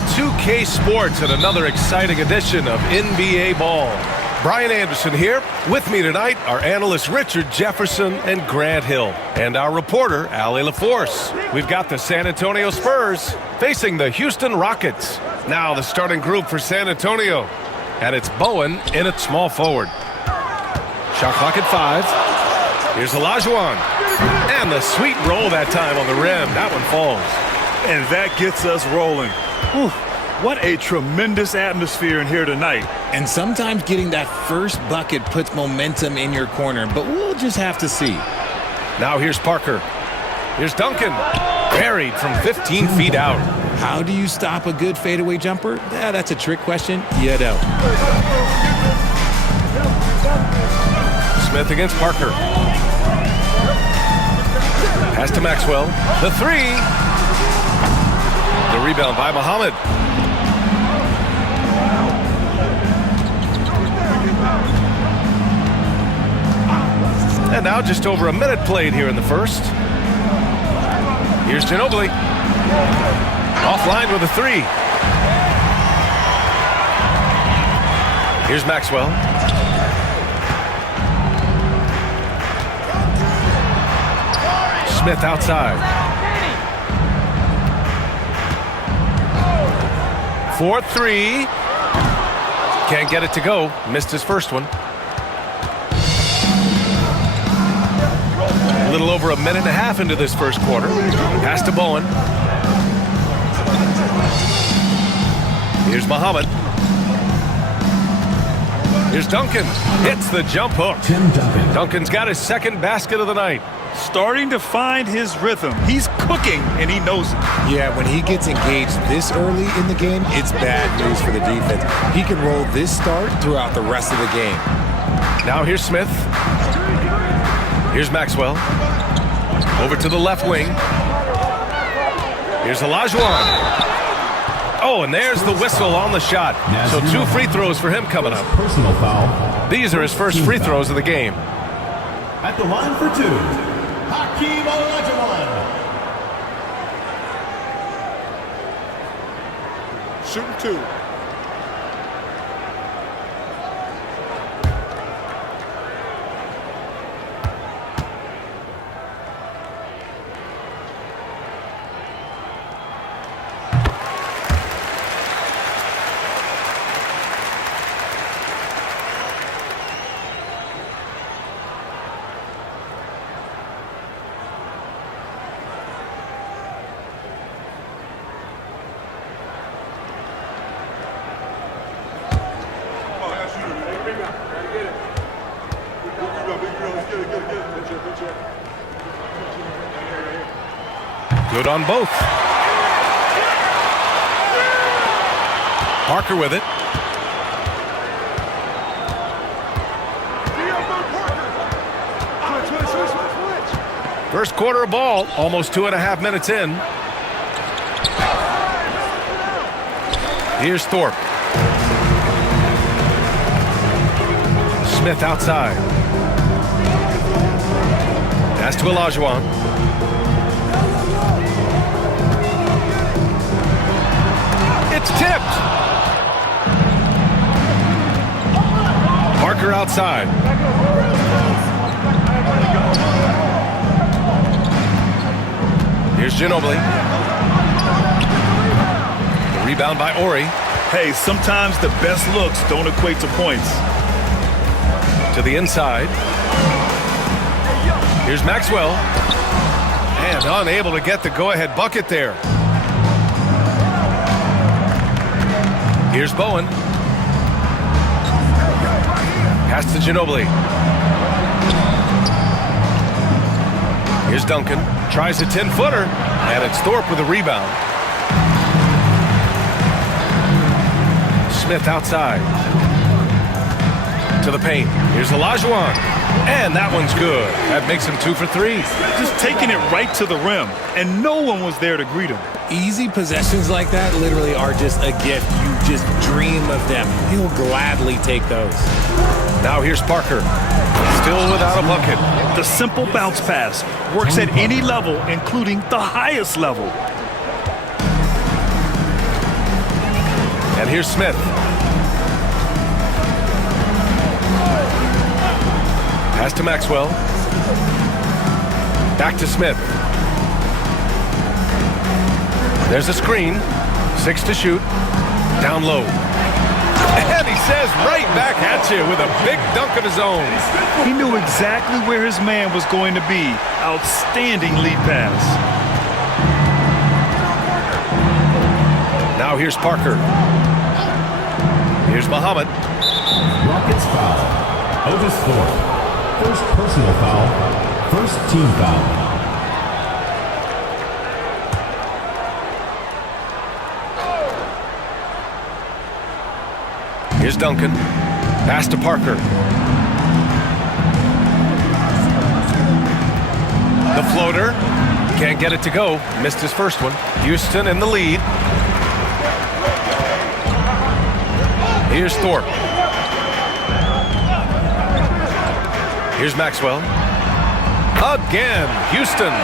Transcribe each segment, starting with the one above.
2K Sports and another exciting edition of NBA Ball. Brian Anderson here. With me tonight are analysts Richard Jefferson and Grant Hill, and our reporter, Allie LaForce. We've got the San Antonio Spurs facing the Houston Rockets. Now the starting group for San Antonio, and it's Bowen in at small forward. Shot clock at 5. Here's Olajuwon, and the sweet roll that time on the rim. That one falls. And that gets us rolling. Whew, what a tremendous atmosphere in here tonight. And sometimes getting that first bucket puts momentum in your corner, but we'll just have to see. Now here's Parker. Here's Duncan. Buried from 15 feet out. How do you stop a good fadeaway jumper? That's a trick question. You know. Smith against Parker. Pass to Maxwell. The three. The rebound by Muhammad. And now just over a minute played here in the first. Here's Ginobili. Offline with a three. Here's Maxwell. Smith outside. 4-3. Can't get it to go. Missed his first one. A little over a minute and a half into this first quarter. Pass to Bowen. Here's Muhammad. Here's Duncan. Hits the jump hook. Duncan's got his second basket of the night. Starting to find his rhythm. He's cooking, and he knows it. Yeah, when he gets engaged this early in the game, it's bad news for the defense. He can roll this start throughout the rest of the game. Now here's Smith. Here's Maxwell. Over to the left wing. Here's Olajuwon. Oh, and there's the whistle on the shot. So 2 free throws for him coming up. Personal foul. These are his first free throws of the game. At the line for 2, Hakeem Olajuwon. Shooting 2. Good on both. Parker with it. First quarter of ball, almost 2.5 minutes in. Here's Thorpe. Smith outside. Pass to Olajuwon. It's tipped. Parker outside. Here's Ginobili. The rebound by Ori. Hey, sometimes the best looks don't equate to points. To the inside. Here's Maxwell. And unable to get the go-ahead bucket there. Here's Bowen. Pass to Ginobili. Here's Duncan. Tries a 10-footer. And it's Thorpe with a rebound. Smith outside. To the paint. Here's Olajuwon. And that one's good. That makes him 2 for 3. Just taking it right to the rim. And no one was there to greet him. Easy possessions like that literally are just a gift. You just dream of them. He'll gladly take those. Now here's Parker. Still without a bucket. The simple bounce pass works at any level, including the highest level. here's Smith. Pass to Maxwell. Back to Smith. There's a screen. 6 to shoot. Down low. And he says right back at you with a big dunk of his own. He knew exactly where his man was going to be. Outstanding lead pass. Now here's Parker. Here's Muhammad. Rockets foul. Otis Thorpe. First personal foul. First team foul. Here's Duncan. Pass to Parker. The floater. Can't get it to go. Missed his first one. Houston in the lead. Here's Thorpe. Here's Maxwell. Again, Houston.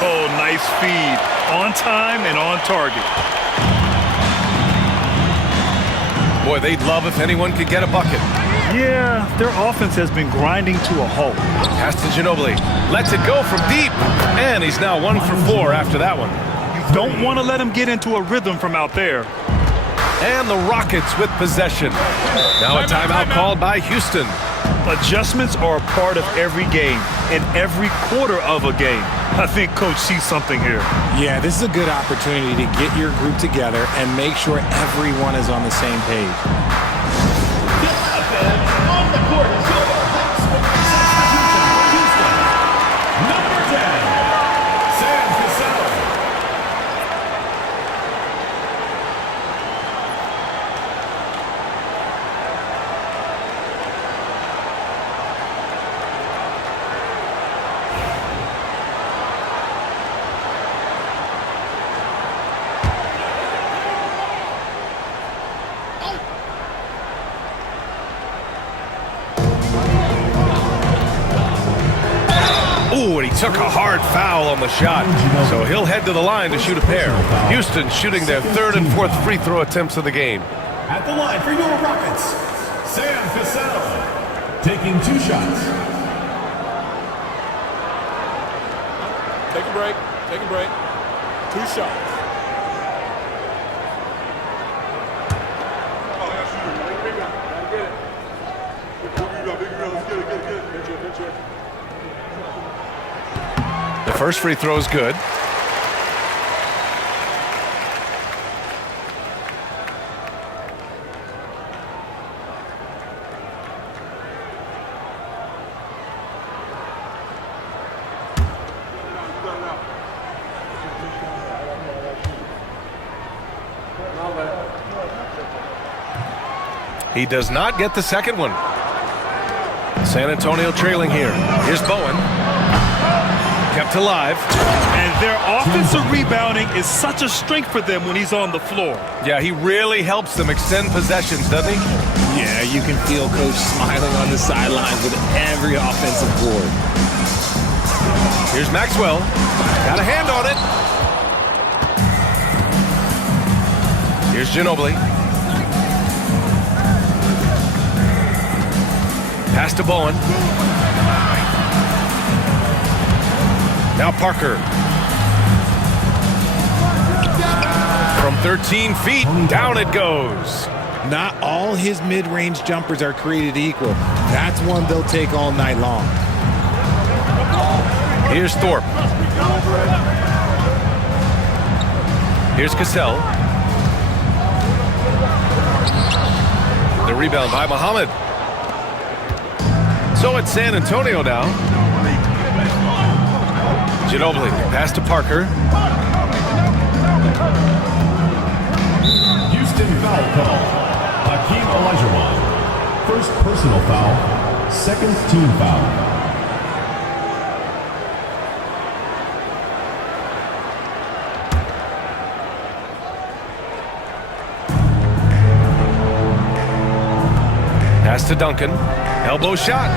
Oh, nice feed. On time and on target. Boy, they'd love if anyone could get a bucket. Yeah, their offense has been grinding to a halt. Pass to Ginobili. Lets it go from deep. And he's now 1 for 4 after that one. You don't want to let him get into a rhythm from out there. And the Rockets with possession. Now a timeout called by Houston. Adjustments are a part of every game and every quarter of a game. I think Coach sees something here. Yeah, this is a good opportunity to get your group together and make sure everyone is on the same page. On the court is your substitution. Houston. Number 10. Sam Cassell. Ooh, and he took a hard foul on the shot. So he'll head to the line to shoot a pair. Houston shooting their 3rd and 4th free throw attempts of the game. At the line for your Rockets, Sam Cassell. Taking 2 shots. Take a break. Take a break. 2 shots. The first free throw is good. He does not get the second one. San Antonio trailing here. Here's Bowen. Kept alive. And their offensive rebounding is such a strength for them when he's on the floor. Yeah, he really helps them extend possessions, doesn't he? Yeah, you can feel Coach smiling on the sidelines with every offensive board. Here's Maxwell. Got a hand on it. Here's Ginobili. Pass to Bowen. Now Parker. From 13 feet, down it goes. Not all his mid-range jumpers are created equal. That's one they'll take all night long. Here's Thorpe. Here's Cassell. The rebound by Muhammad. So it's San Antonio now. Ginobili, pass to Parker. Houston foul call. Hakeem Olajuwon. First personal foul. Second team foul. Pass to Duncan. Elbow shot.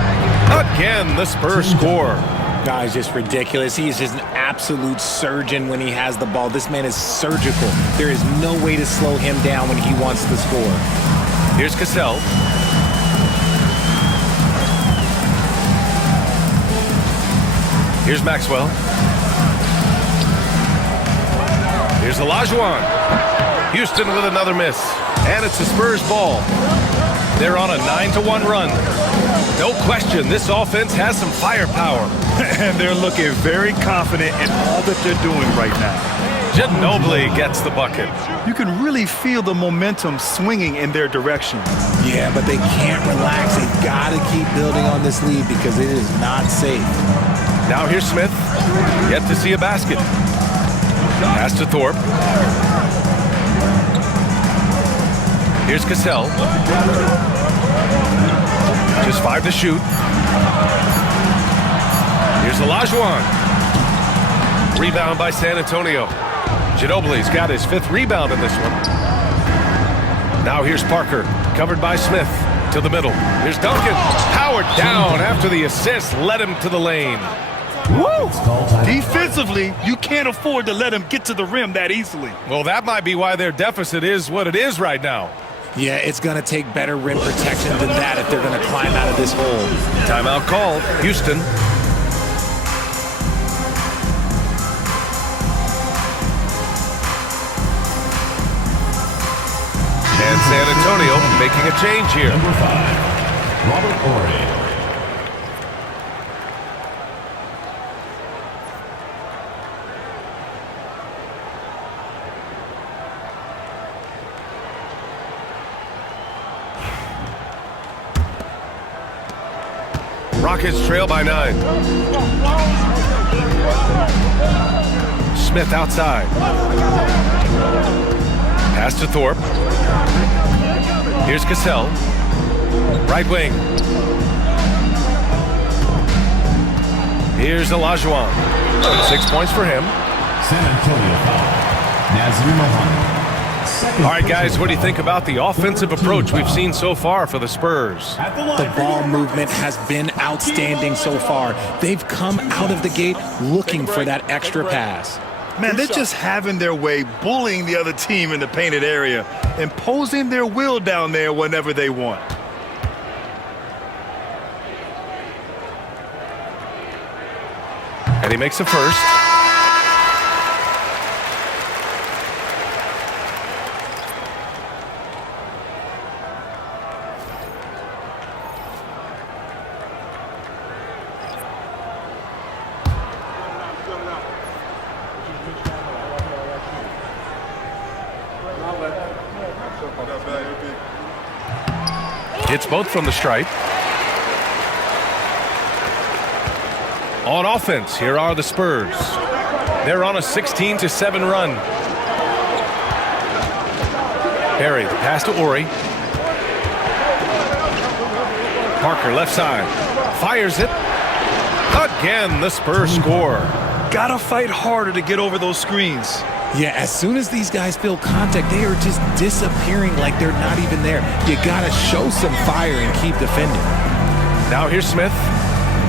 Again, the Spurs score. Guy's just ridiculous. He's just an absolute surgeon when he has the ball. This man is surgical. There is no way to slow him down when he wants to score. Here's Cassell. Here's Maxwell. Here's Olajuwon. Houston with another miss. And it's the Spurs ball. They're on a 9-1 run. No question, this offense has some firepower. And they're looking very confident in all that they're doing right now. Ginobili gets the bucket. You can really feel the momentum swinging in their direction. Yeah, but they can't relax. They've got to keep building on this lead because it is not safe. Now here's Smith. Yet to see a basket. Pass to Thorpe. Here's Cassell. Just 5 to shoot. Here's Olajuwon. Rebound by San Antonio. Ginobili's got his 5th rebound in this one. Now here's Parker. Covered by Smith. To the middle. Here's Duncan. Powered down after the assist led him to the lane. Woo! Defensively, you can't afford to let him get to the rim that easily. Well, that might be why their deficit is what it is right now. Yeah, it's going to take better rim protection than that if they're going to climb out of this hole. Timeout called. Houston. And San Antonio making a change here. Number 5, Robert Horry. Rockets trail by 9. Smith outside. Pass to Thorpe. Here's Cassell. Right wing. Here's Olajuwon. 6 points for him. San Antonio foul. Nazir Mohammed. All right, guys, what do you think about the offensive approach we've seen so far for the Spurs? The ball movement has been outstanding so far. They've come out of the gate looking for that extra pass. Man, they're just having their way, bullying the other team in the painted area, imposing their will down there whenever they want. And he makes the first. Hits both from the stripe. On offense, here are the Spurs. They're on a 16-7 run. Perry, the pass to Ori. Parker, left side. Fires it. Again, the Spurs score. Gotta fight harder to get over those screens. Yeah, as soon as these guys feel contact, they are just disappearing like they're not even there. You gotta show some fire and keep defending. Now here's Smith.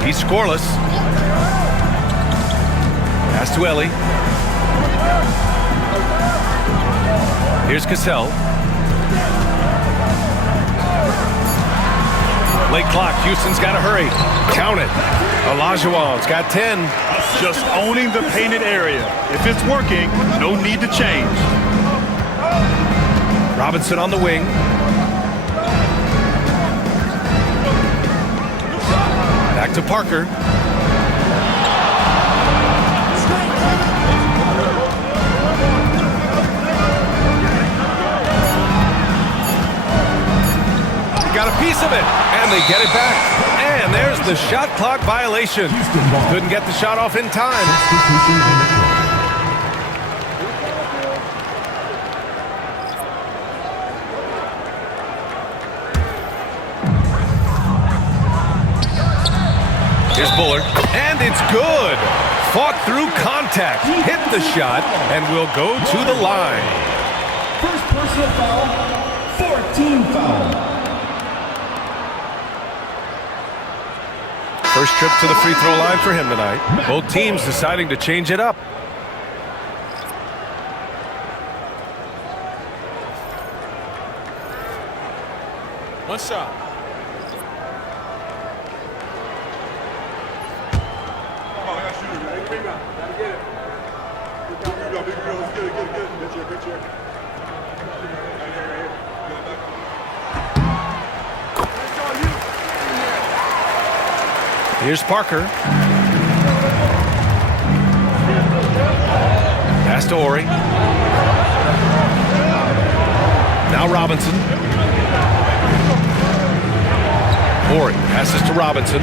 He's scoreless. Pass to Ellie. Here's Cassell. Late clock. Houston's got to hurry. Count it. Olajuwon's got 10. Just owning the painted area. If it's working, no need to change. Robinson on the wing. Back to Parker. Got a piece of it, and they get it back. And there's the shot clock violation. Couldn't get the shot off in time. Here's Bullard, and it's good. Fought through contact, hit the shot, and will go to the line. First personal foul, 14 foul. First trip to the free throw line for him tonight. Both teams deciding to change it up. One shot. Here's Parker. Pass to Ori. Now Robinson. Ori passes to Robinson.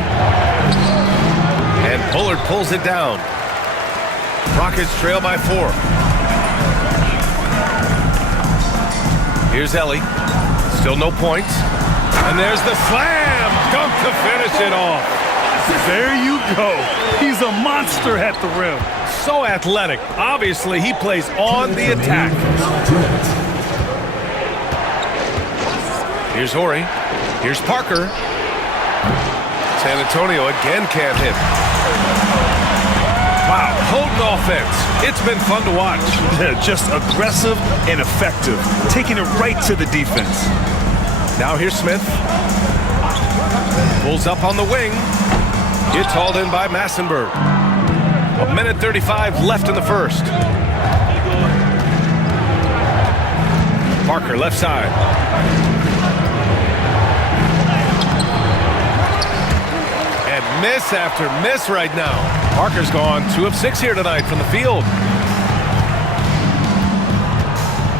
And Bullard pulls it down. Rockets trail by 4. Here's Ellie. Still no points. And there's the slam dunk to finish it off. There you go. He's a monster at the rim. So athletic. Obviously, he plays on the attack. Here's Ori. Here's Parker. San Antonio again can't hit. Wow, potent offense. It's been fun to watch. Yeah, just aggressive and effective. Taking it right to the defense. Now here's Smith. Pulls up on the wing. It's hauled in by Massenberg. 1:35 left in the first. Parker left side. And miss after miss right now. Parker's gone 2 of 6 here tonight from the field.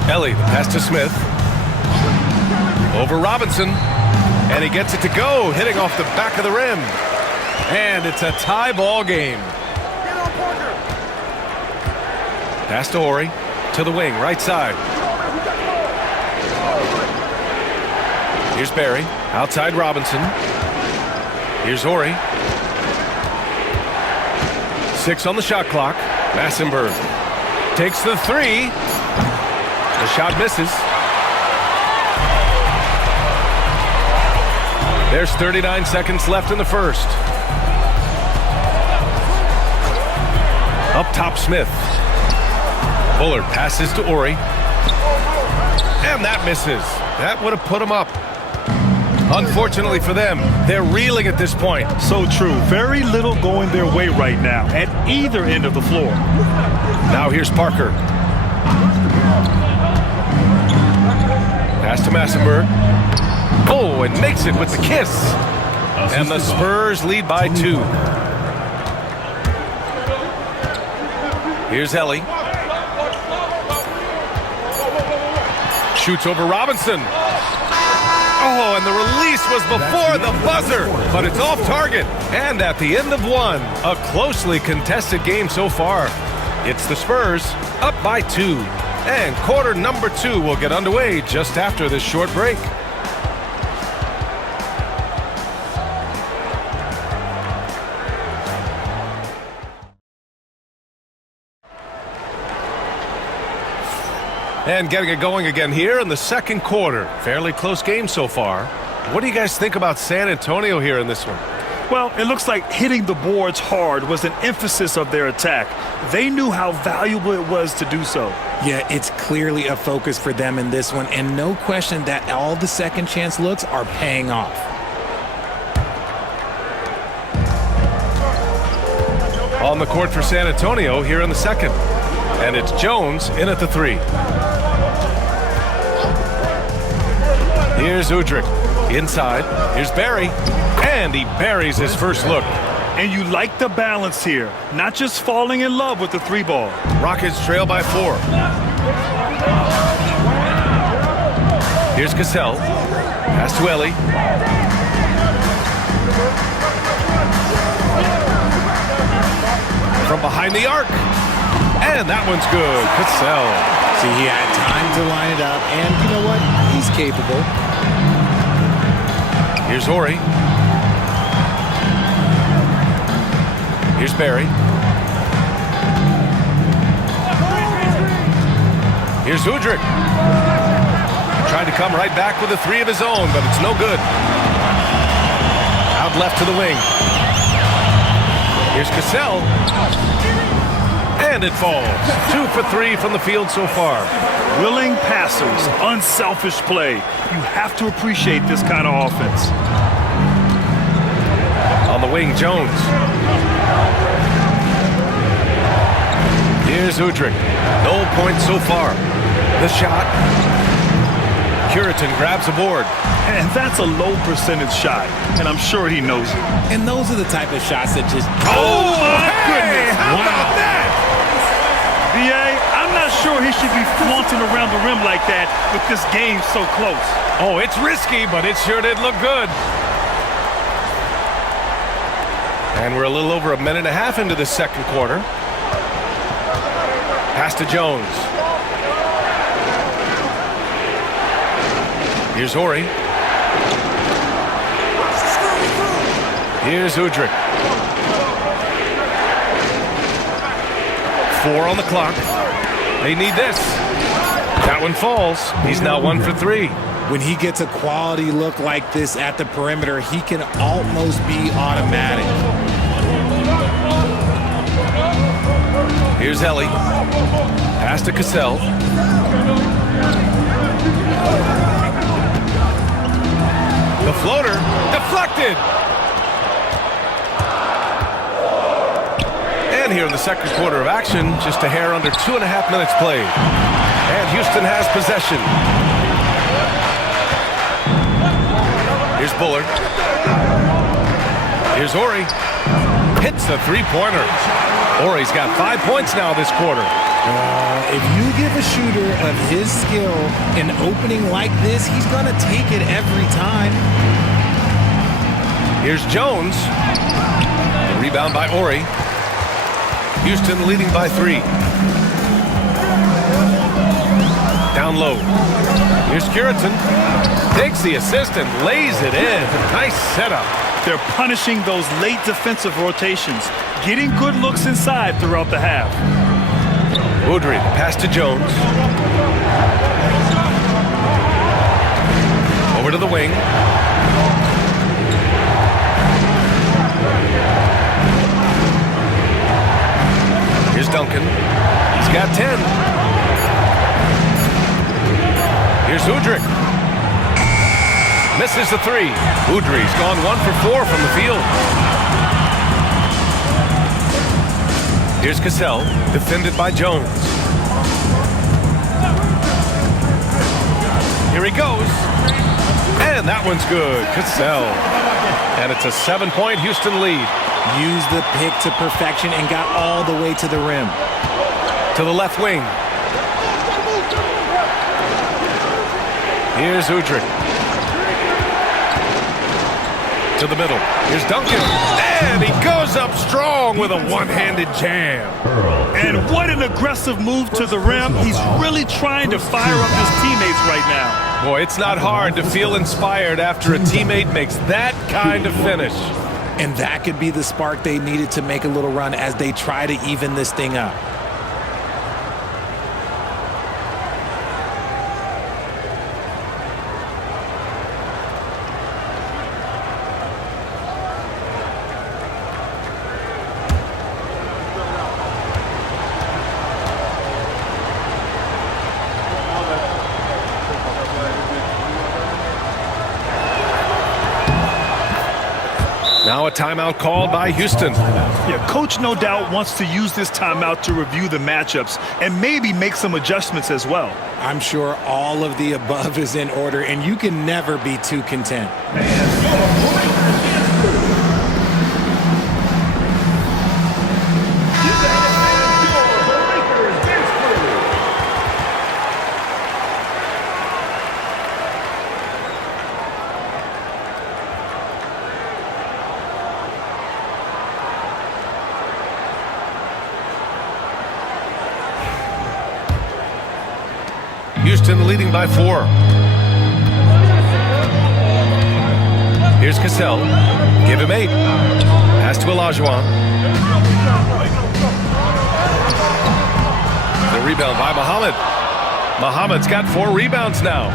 Ellie, the pass to Smith. Over Robinson. And he gets it to go, hitting off the back of the rim. And it's a tie ball game. Pass to Ori. To the wing, right side. Here's Barry. Outside Robinson. Here's Ori. 6 on the shot clock. Massenberg takes the 3. The shot misses. There's 39 seconds left in the first. Up top, Smith. Bullard passes to Ori. And that misses. That would have put him up. Unfortunately for them, they're reeling at this point. So true. Very little going their way right now at either end of the floor. Now here's Parker. Pass to Massenberg. Oh, and makes it with the kiss. And the Spurs lead by 2. Here's Ellie. Shoots over Robinson. Oh, and the release was before the buzzer, but it's off target. And at the end of 1, a closely contested game so far. It's the Spurs up by 2. And quarter number 2 will get underway just after this short break. And getting it going again here in the second quarter. Fairly close game so far. What do you guys think about San Antonio here in this one? Well, it looks like hitting the boards hard was an emphasis of their attack. They knew how valuable it was to do so. Yeah, it's clearly a focus for them in this one, and no question that all the second chance looks are paying off. On the court for San Antonio here in the second. And it's Jones in at the 3. Here's Udrih. Inside. Here's Barry. And he buries his first look. And you like the balance here. Not just falling in love with the 3 ball. Rockets trail by 4. Here's Cassell. Pass to Ellie. From behind the arc. And that one's good. Cassell. See, he had time to line it up, and you know what? He's capable. Here's Ori. Here's Barry. Here's Udrih. Tried to come right back with a 3 of his own, but it's no good. Out left to the wing. Here's Cassell. And it falls. 2 for 3 from the field so far. Willing passers, unselfish play. You have to appreciate this kind of offense. On the wing, Jones. Here's Udrih. No points so far. The shot. Curitan grabs a board. And that's a low percentage shot, and I'm sure he knows it. And those are the type of shots that just... Oh, my goodness! How about that? B.A., I'm not sure he should be flaunting around the rim like that with this game so close. Oh, it's risky, but it sure did look good. And we're a little over a minute and a half into the second quarter. Pass to Jones. Here's Horry. Here's Udrih. 4 on the clock. They need this. That one falls. He's now 1 for 3. When he gets a quality look like this at the perimeter, he can almost be automatic. Here's Ellie. Pass to Cassell. The floater deflected. And here in the second quarter of action, just a hair under 2.5 minutes played. And Houston has possession. Here's Bullard. Here's Horry. Hits the three-pointer. Horry's got 5 points now this quarter. If you give a shooter of his skill an opening like this, he's going to take it every time. Here's Jones. The rebound by Horry. Houston leading by 3. Down low. Here's Curitan. Takes the assist and lays it in. Nice setup. They're punishing those late defensive rotations, getting good looks inside throughout the half. Udrih, pass to Jones. Over to the wing. Here's Duncan. He's got 10. Here's Udrih. Misses the 3. Udrih's gone 1 for 4 from the field. Here's Cassell, defended by Jones. Here he goes. And that one's good. Cassell. And it's a 7-point Houston lead. Used the pick to perfection and got all the way to the rim. To the left wing. Here's Udrih. To the middle. Here's Duncan. And he goes up strong with a one-handed jam. And what an aggressive move to the rim. He's really trying to fire up his teammates right now. Boy, it's not hard to feel inspired after a teammate makes that kind of finish. And that could be the spark they needed to make a little run as they try to even this thing up. Now a timeout called by Houston. Yeah, coach no doubt wants to use this timeout to review the matchups and maybe make some adjustments as well. I'm sure all of the above is in order, and you can never be too content. Houston leading by 4. Here's Cassell. Give him 8. Pass to Olajuwon. The rebound by Muhammad. Muhammad's got 4 rebounds now.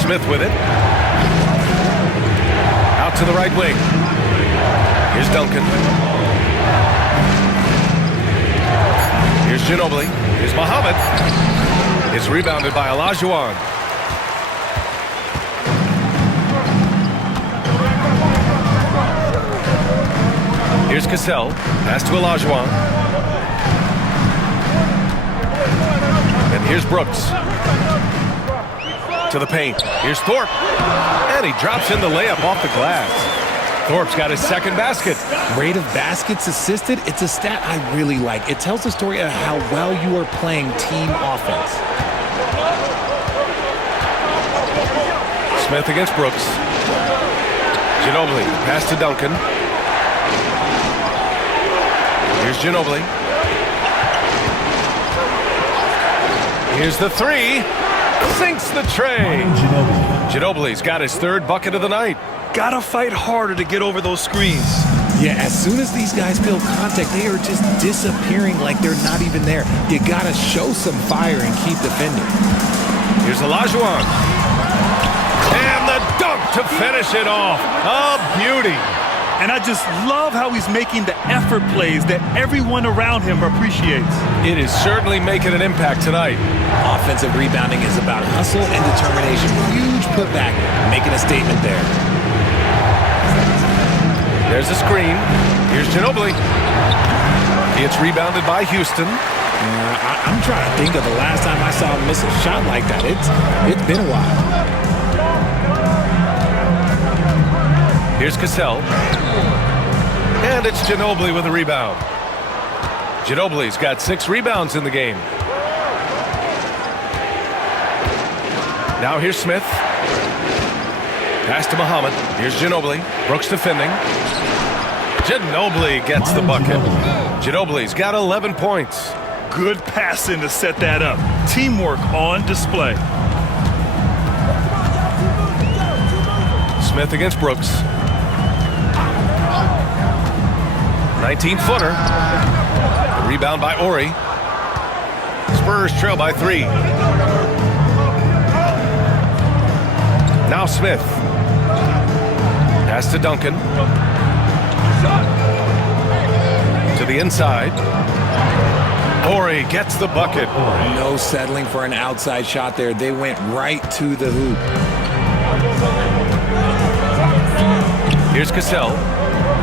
Smith with it. Out to the right wing. Here's Duncan. Here's Ginobili. Here's Muhammad. It's rebounded by Olajuwon. Here's Cassell. Pass to Olajuwon. And here's Brooks. To the paint. Here's Thorpe. And he drops in the layup off the glass. Thorpe's got his second basket. Rate of baskets assisted, it's a stat I really like. It tells the story of how well you are playing team offense. Smith against Brooks. Ginobili. Pass to Duncan. Here's Ginobili. Here's the three. Sinks the tray. Ginobili's got his third bucket of the night. Gotta fight harder to get over those screens. Yeah, as soon as these guys feel contact, they are just disappearing like they're not even there. You gotta show some fire and keep defending. Here's Olajuwon. And the dunk to finish it off. A beauty. And I just love how he's making the effort plays that everyone around him appreciates. It is certainly making an impact tonight. Offensive rebounding is about hustle and determination. Huge putback, making a statement there. There's a screen. Here's Ginobili. It's rebounded by Houston. I'm trying to think of the last time I saw him miss a shot like that. It's been a while. Here's Cassell. And it's Ginobili with a rebound. Ginobili's got 6 rebounds in the game. Now here's Smith. Pass to Muhammad. Here's Ginobili. Brooks defending. Ginobili gets the bucket. Ginobili's got 11 points. Good passing to set that up. Teamwork on display. Smith against Brooks. 19-footer. The rebound by Ori. Spurs trail by 3. Now Smith. Pass to Duncan. To the inside. Ori gets the bucket. No settling for an outside shot there. They went right to the hoop. Here's Cassell.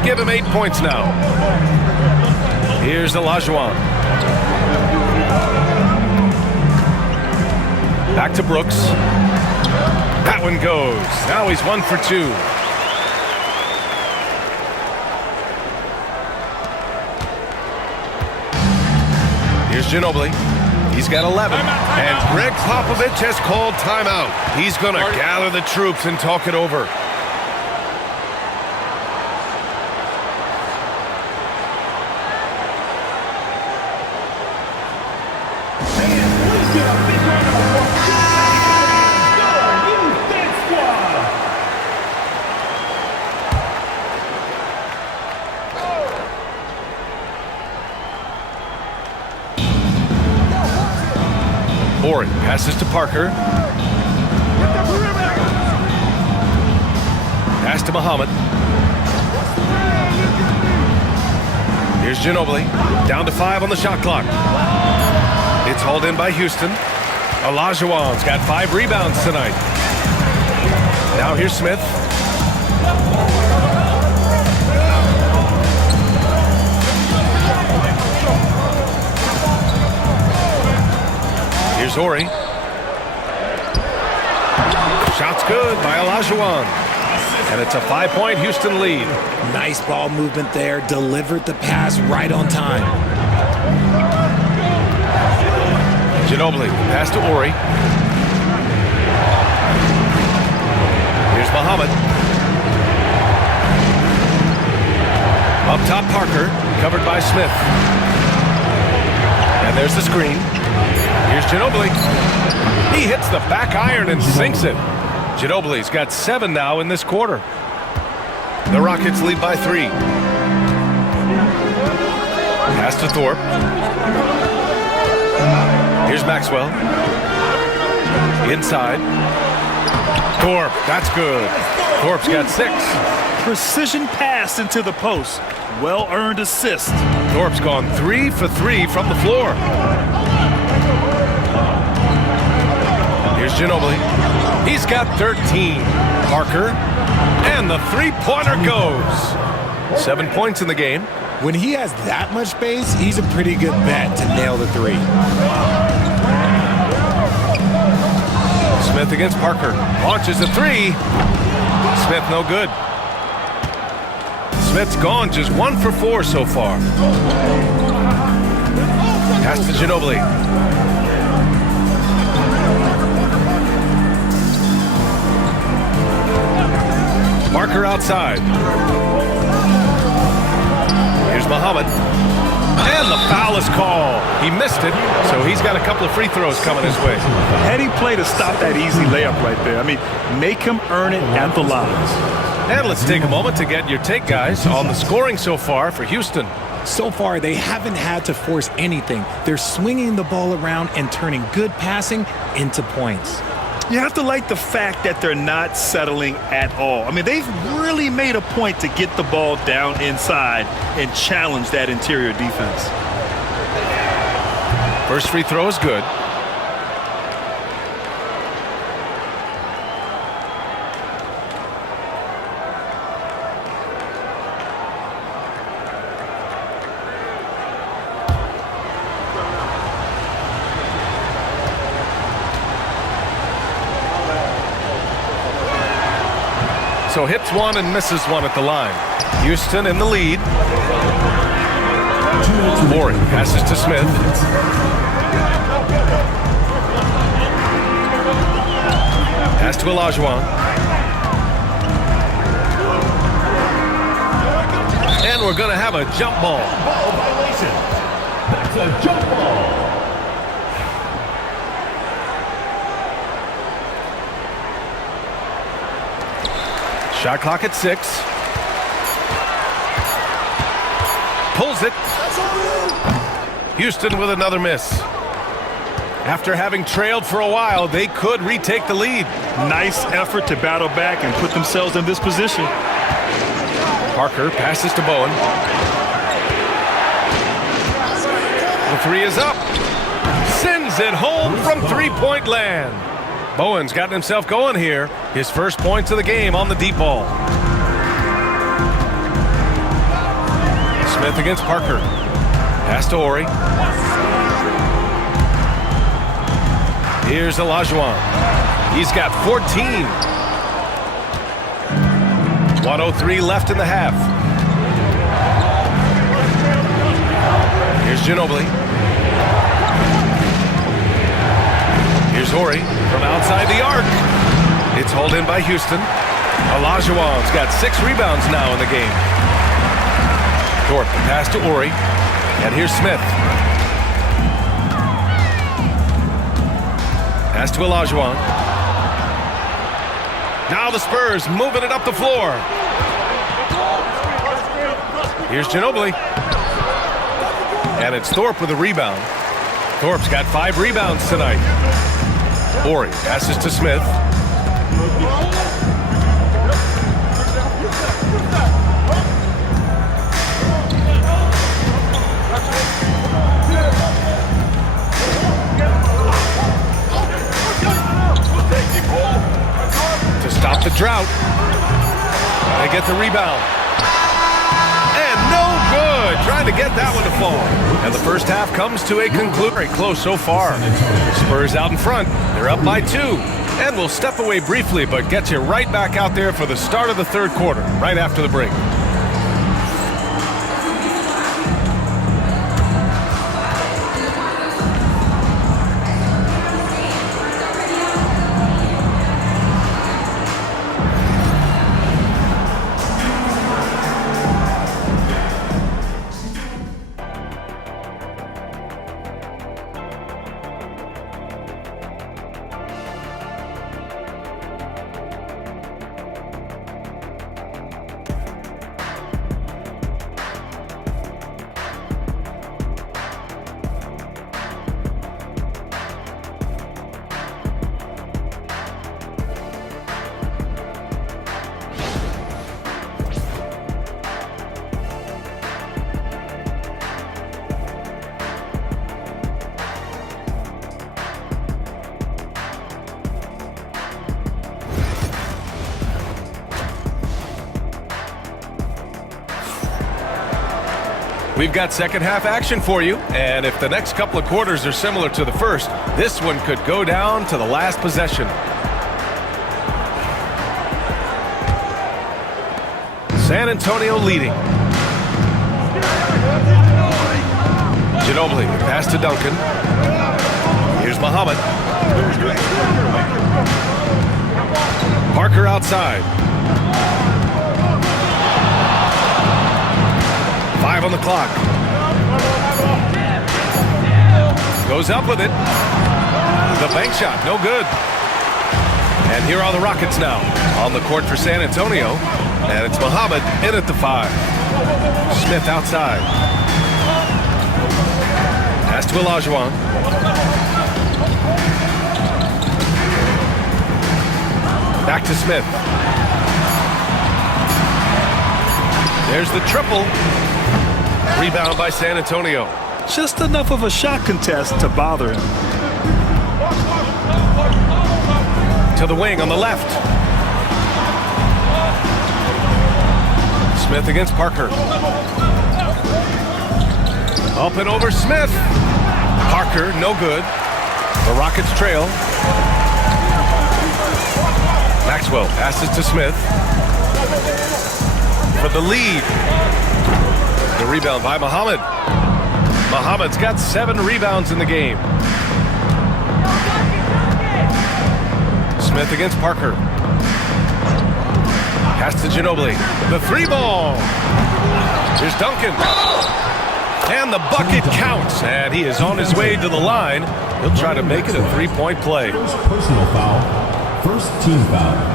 Give him 8 points now. Here's Olajuwon. Back to Brooks. That one goes. Now he's 1 for 2. Here's Ginobili. He's got 11. And Greg Popovich has called timeout. He's going to gather the troops and talk it over. Ori passes to Parker. Pass to Muhammad. Here's Ginobili. Down to 5 on the shot clock. It's hauled in by Houston. Olajuwon's got 5 rebounds tonight. Now here's Smith. Here's Ori. Shot's good by Olajuwon. And it's a 5-point Houston lead. Nice ball movement there. Delivered the pass right on time. Ginobili, pass to Ori. Here's Muhammad. Up top, Parker, covered by Smith. And there's the screen. Here's Ginobili. He hits the back iron and sinks it. Ginobili's got 7 now in this quarter. The Rockets lead by 3. Pass to Thorpe. Here's Maxwell. Inside. Thorpe, that's good. Thorpe's got 6. Precision pass into the post. Well-earned assist. Thorpe's gone 3 for 3 from the floor. Here's Ginobili. He's got 13. Parker. And the three-pointer goes. 7 points in the game. When he has that much space, he's a pretty good bet to nail the 3. Smith against Parker. Launches a 3. Smith no good. Smith's gone just 1 for 4 so far. Pass to Ginobili. Parker outside. Here's Muhammad. And the foul is called. He missed it, so he's got a couple of free throws coming his way. Heady play to stop that easy layup right there. I mean, make him earn it at the lines. And let's take a moment to get your take, guys, on the scoring so far for Houston. So far, they haven't had to force anything. They're swinging the ball around and turning good passing into points. You have to like the fact that they're not settling at all. I mean, they've really made a point to get the ball down inside and challenge that interior defense. First free throw is good. So hits 1 and misses 1 at the line. Houston in the lead. Morey passes to Smith. Pass to Olajuwon. And we're going to have a jump ball. Ball violation. That's a jump ball. Shot clock at 6. Pulls it. Houston with another miss. After having trailed for a while, they could retake the lead. Nice effort to battle back and put themselves in this position. Parker passes to Bowen. The 3 is up. Sends it home from three-point land. Bowen's gotten himself going here. His first points of the game on the deep ball. Smith against Parker. Pass to Horry. Here's Olajuwon. He's got 14. 1:03 left in the half. Here's Ginobili. Here's Horry from outside the arc. It's hauled in by Houston. Olajuwon's got 6 rebounds now in the game. Thorpe pass to Horry. And here's Smith. Pass to Olajuwon. Now the Spurs moving it up the floor. Here's Ginobili. And it's Thorpe with a rebound. Thorpe's got 5 rebounds tonight. Horry passes to Smith. To stop the drought. They get the rebound. And no good. Trying to get that one to fall. And the first half comes to a conclusion. Very close so far. Spurs out in front. They're up by 2. And we'll step away briefly, but get you right back out there for the start of the third quarter, right after the break. We've got second half action for you, and if the next couple of quarters are similar to the first, this one could go down to the last possession. San Antonio leading. Ginobili, pass to Duncan. Here's Muhammad. Parker outside. 5 on the clock. Goes up with it. The bank shot, no good. And here are the Rockets now on the court for San Antonio. And it's Muhammad in at the 5. Smith outside. Pass to Olajuwon. Back to Smith. There's the triple. Rebound by San Antonio. Just enough of a shot contest to bother him. To the wing on the left. Smith against Parker. Up and over Smith. Parker, no good. The Rockets trail. Maxwell passes to Smith. For the lead. The rebound by Muhammad. Muhammad's got 7 rebounds in the game. Smith against Parker. Pass to Ginobili. The 3-ball. Here's Duncan. And the bucket counts. And he is on his way to the line. He'll try to make it a 3-point play. First personal foul. First team foul.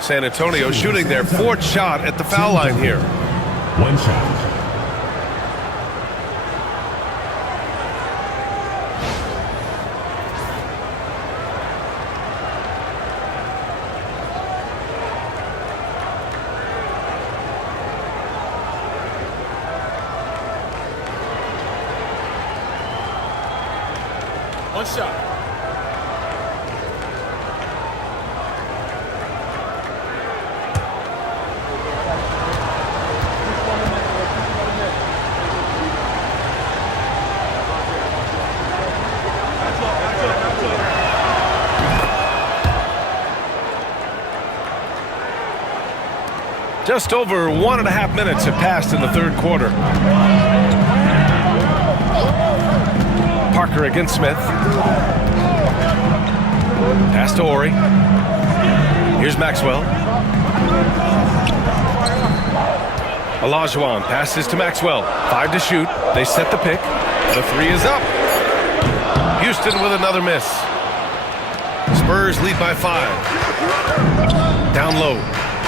San Antonio shooting their 4th shot at the foul line here. 1 shot. One shot. Just over 1.5 minutes have passed in the 3rd quarter. Parker against Smith. Pass to Ori. Here's Maxwell. Olajuwon passes to Maxwell. 5 to shoot. They set the pick. The 3 is up. Houston with another miss. Spurs lead by 5. Down low.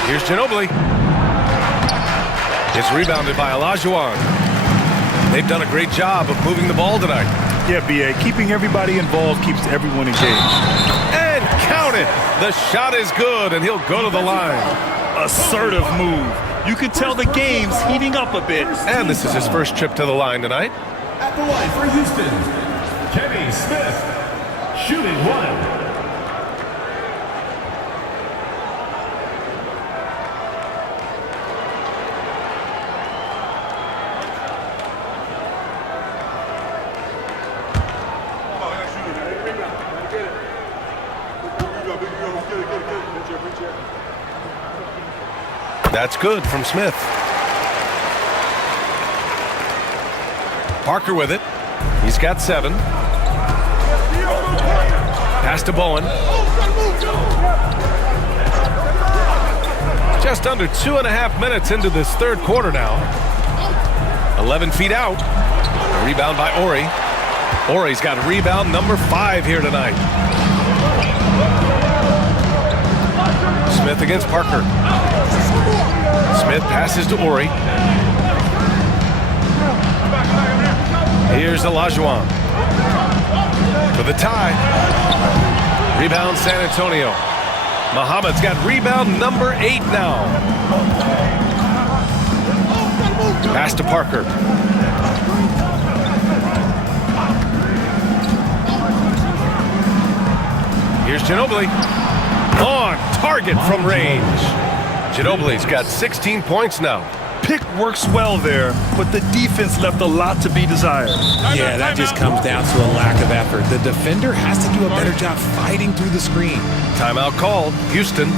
Here's Ginobili. It's rebounded by Olajuwon. They've done a great job of moving the ball tonight. Yeah, B.A. Keeping everybody involved keeps everyone engaged. And count it. The shot is good, and he'll go to the line. Assertive move. You can tell the game's heating up a bit. And this is his first trip to the line tonight. At the line for Houston, Kenny Smith, shooting 1. That's good from Smith. Parker with it. He's got 7. Pass to Bowen. Just under 2.5 minutes into this 3rd quarter now. 11 feet out. Rebound by Ori. Ori's got rebound number 5 here tonight. Smith against Parker. Smith passes to Ori. Here's Olajuwon for the tie. Rebound San Antonio. Muhammad's got rebound number 8 now. Pass to Parker. Here's Ginobili. On target from range. Ginobili's got 16 points now. pick works well there, but the defense left a lot to be desired. Yeah, that just comes down to a lack of effort. The defender has to do a better job fighting through the screen. Timeout called. Houston.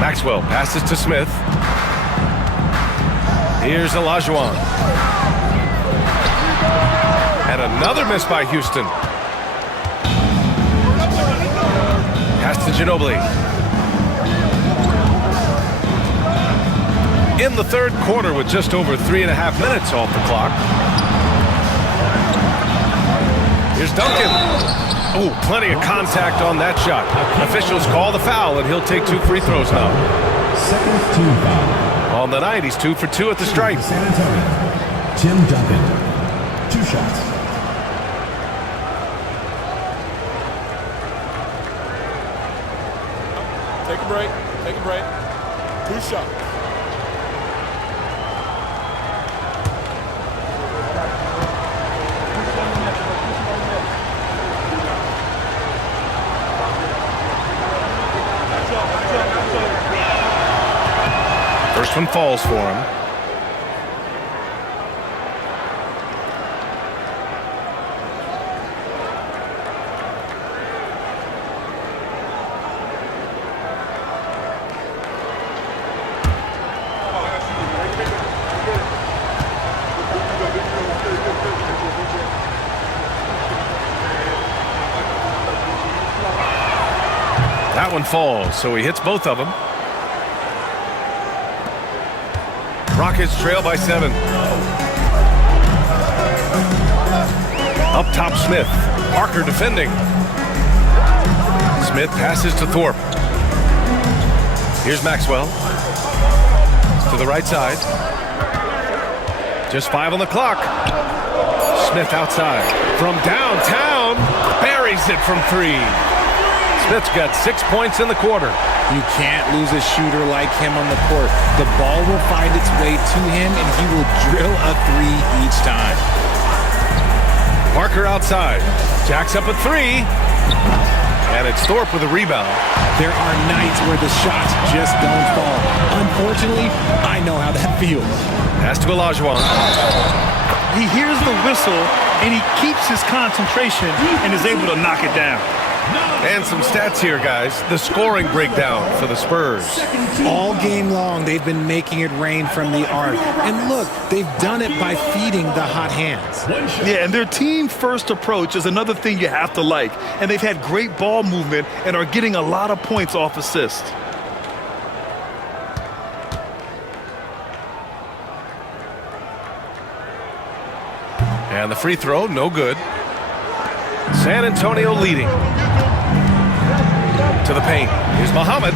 Maxwell passes to Smith. Here's Olajuwon. And another miss by Houston. Pass to Ginobili. In the third quarter with just over 3.5 minutes off the clock. Here's Duncan. Oh, plenty of contact on that shot. Officials call the foul, and he'll take 2 free throws now. Second team foul. On the night, he's 2 for 2 at the stripe. San Antonio. Tim Duncan. 2 shots. Take a break. Take a break. 2 shots. First one falls for him. That one falls, so he hits both of them. Rockets trail by 7. Up top, Smith. Parker defending. Smith passes to Thorpe. Here's Maxwell. To the right side. Just 5 on the clock. Smith outside. From downtown. Buries it from 3. Smith's got 6 points in the quarter. You can't lose a shooter like him on the court. The ball will find its way to him, and he will drill a 3 each time. Parker outside. Jacks up a 3. And it's Thorpe with a rebound. There are nights where the shots just don't fall. Unfortunately, I know how that feels. Pass to Olajuwon. He hears the whistle, and he keeps his concentration and is able to knock it down. And some stats here, guys. The scoring breakdown for the Spurs. All game long, they've been making it rain from the arc. And look, they've done it by feeding the hot hands. Yeah, and their team-first approach is another thing you have to like. And they've had great ball movement and are getting a lot of points off assist. And the free throw, no good. San Antonio leading. To the paint. Here's Muhammad.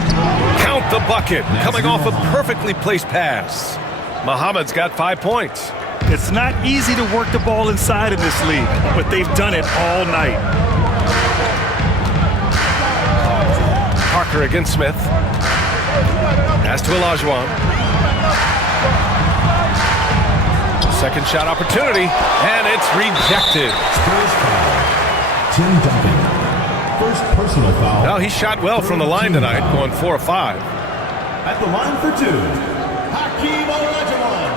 Count the bucket. Coming off a perfectly placed pass. Muhammad's got 5 points. It's not easy to work the ball inside in this league, but they've done it all night. Parker against Smith. Pass to Olajuwon. Second shot opportunity, and it's rejected. Spurs foul. Tim Duncan. First personal foul. Now he shot well from the line tonight, going 4 of 5. At the line for 2, Hakeem Olajuwon.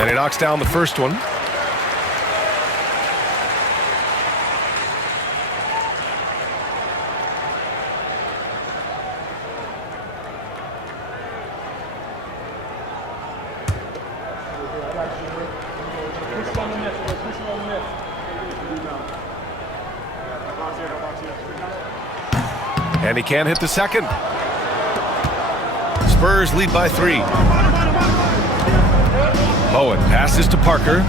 And he knocks down the first one. And he can't hit the second. Spurs lead by 3. Bowen passes to Parker.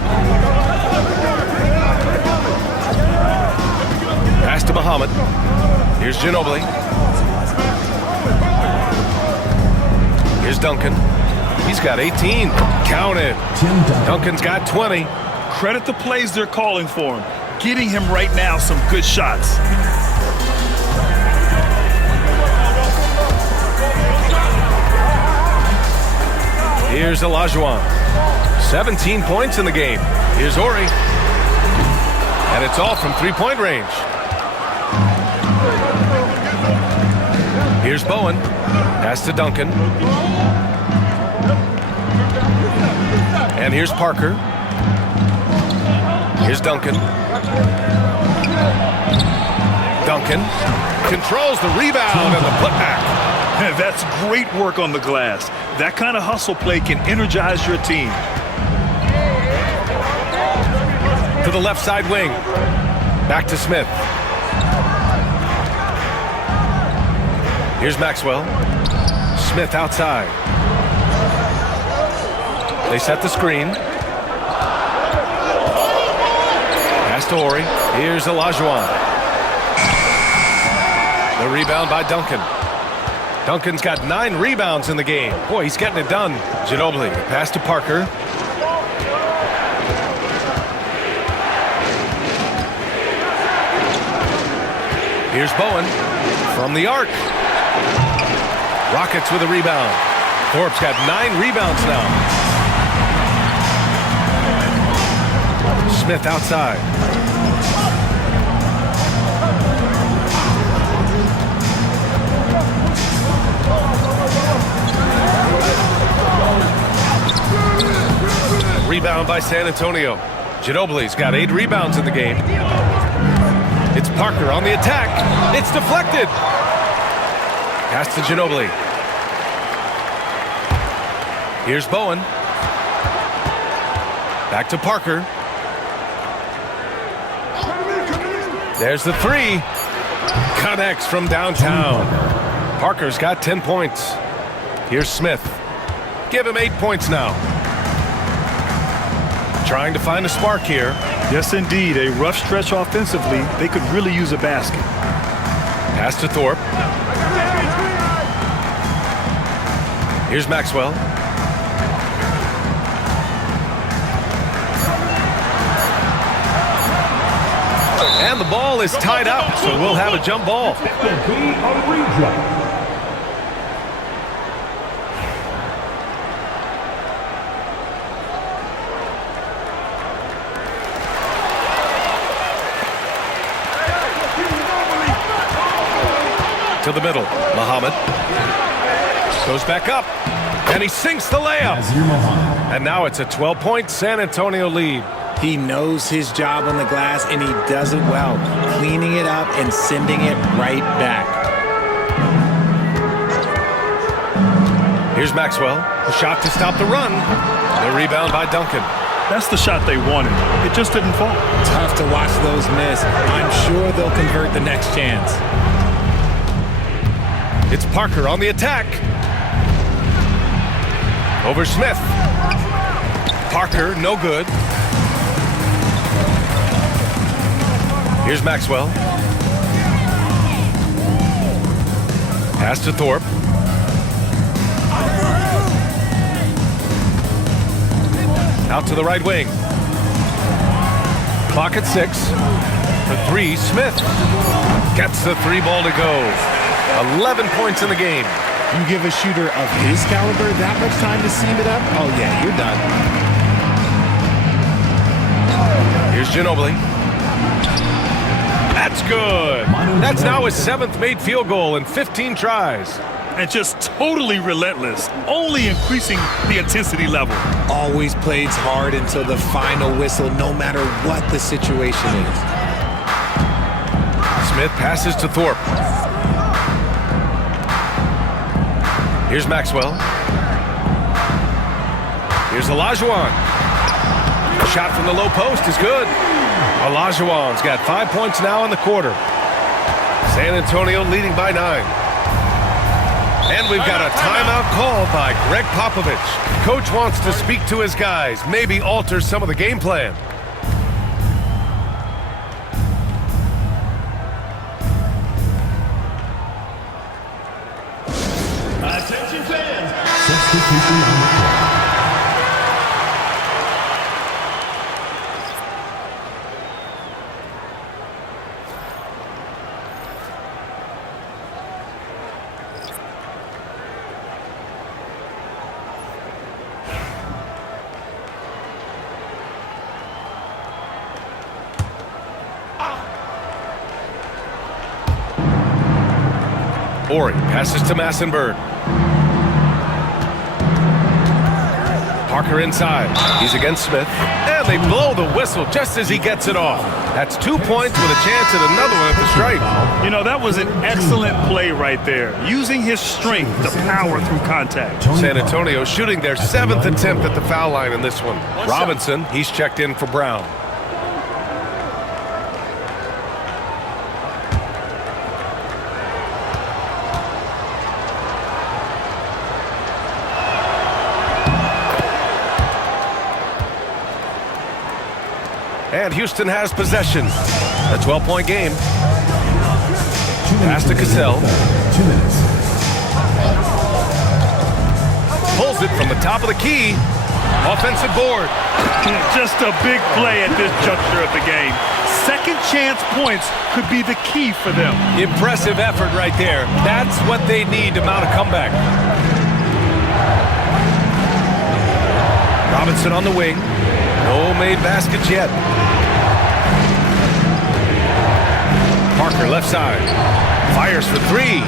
Pass to Muhammad. Here's Ginobili. Here's Duncan. He's got 18. Count it. Duncan's got 20. Credit the plays they're calling for him. Getting him right now some good shots. Here's Olajuwon. 17 points in the game. Here's Ori. And it's all from three-point range. Here's Bowen. Pass to Duncan. And here's Parker. Here's Duncan. Duncan controls the rebound and the putback. That's great work on the glass. That kind of hustle play can energize your team. To the left side wing. Back to Smith. Here's Maxwell. Smith outside. They set the screen. Pass to Ori. Here's Olajuwon. The rebound by Duncan. Duncan's got 9 rebounds in the game. Boy, he's getting it done. Ginobili. Pass to Parker. Here's Bowen from the arc. Rockets with a rebound. Thorpe's got 9 rebounds now. Smith outside. Rebound by San Antonio. Ginobili's got 8 rebounds in the game. It's Parker on the attack. It's deflected. Pass to Ginobili. Here's Bowen. Back to Parker. There's the 3. Connects from downtown. Parker's got 10 points. Here's Smith. Give him 8 points now. Trying to find a spark here. Yes, indeed. A rough stretch offensively. They could really use a basket. Pass to Thorpe. Here's Maxwell. And the ball is tied up, so we'll have a jump ball. To the middle. Muhammad goes back up, and he sinks the layup. And now it's a 12-point San Antonio lead. He knows his job on the glass, and he does it well, cleaning it up and sending it right back. Here's Maxwell. A shot to stop the run. The rebound by Duncan. That's the shot they wanted. It just didn't fall. Tough to watch those miss. I'm sure they'll convert the next chance. It's Parker on the attack. Over Smith. Parker, no good. Here's Maxwell. Pass to Thorpe. Out to the right wing. Clock at 6. For 3, Smith gets the 3 ball to go. 11 points in the game. You give a shooter of his caliber that much time to seam it up? Oh, yeah, you're done. Here's Ginobili. That's good. That's now his 7th made field goal in 15 tries. And just totally relentless, only increasing the intensity level. Always plays hard until the final whistle, no matter what the situation is. Smith passes to Thorpe. Here's Maxwell. Here's Olajuwon. A shot from the low post is good. Olajuwon's got 5 points now in the quarter. San Antonio leading by 9. And we've got a timeout call by Greg Popovich. Coach wants to speak to his guys, maybe alter some of the game plan. Attention fans. Substitution on the court. Ori passes to Massenberg. Parker inside. He's against Smith. And they blow the whistle just as he gets it off. That's 2 points with a chance at another one at the stripe. You know, that was an excellent play right there. Using his strength to power through contact. San Antonio shooting their 7th attempt at the foul line in this one. Robinson, he's checked in for Brown. And Houston has possession. A 12-point game. Pass to Cassell. 2 minutes. Pulls it from the top of the key. Offensive board. Just a big play at this juncture of the game. Second chance points could be the key for them. Impressive effort right there. That's what they need to mount a comeback. Robinson on the wing. No made baskets yet. Parker left side. Fires for 3.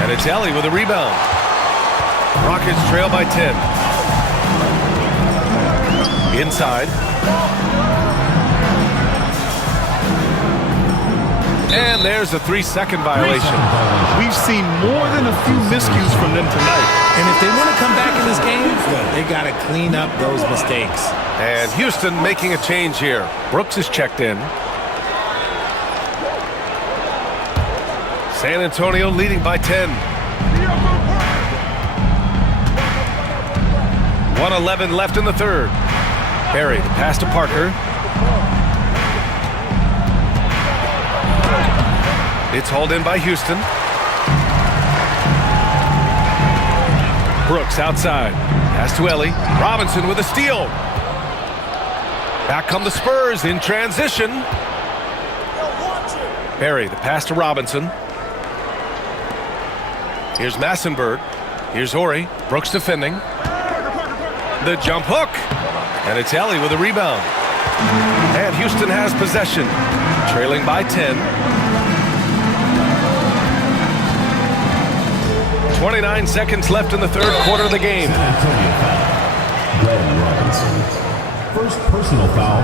And it's Ellie with a rebound. Rockets trail by 10. Inside. And there's a 3-second violation. We've seen more than a few miscues from them tonight. And if they want to come back in this game, they got to clean up those mistakes. And Houston making a change here. Brooks is checked in. San Antonio leading by 10. 1:11 left in the third. Barry, the pass to Parker. It's hauled in by Houston. Brooks outside. Pass to Ellie. Robinson with a steal. Back come the Spurs in transition. Barry, the pass to Robinson. Here's Massenberg. Here's Ori. Brooks defending. The jump hook. And it's Ellie with a rebound. And Houston has possession. Trailing by 10. 29 seconds left in the third quarter of the game. San Antonio foul. Red Robinson. First personal foul.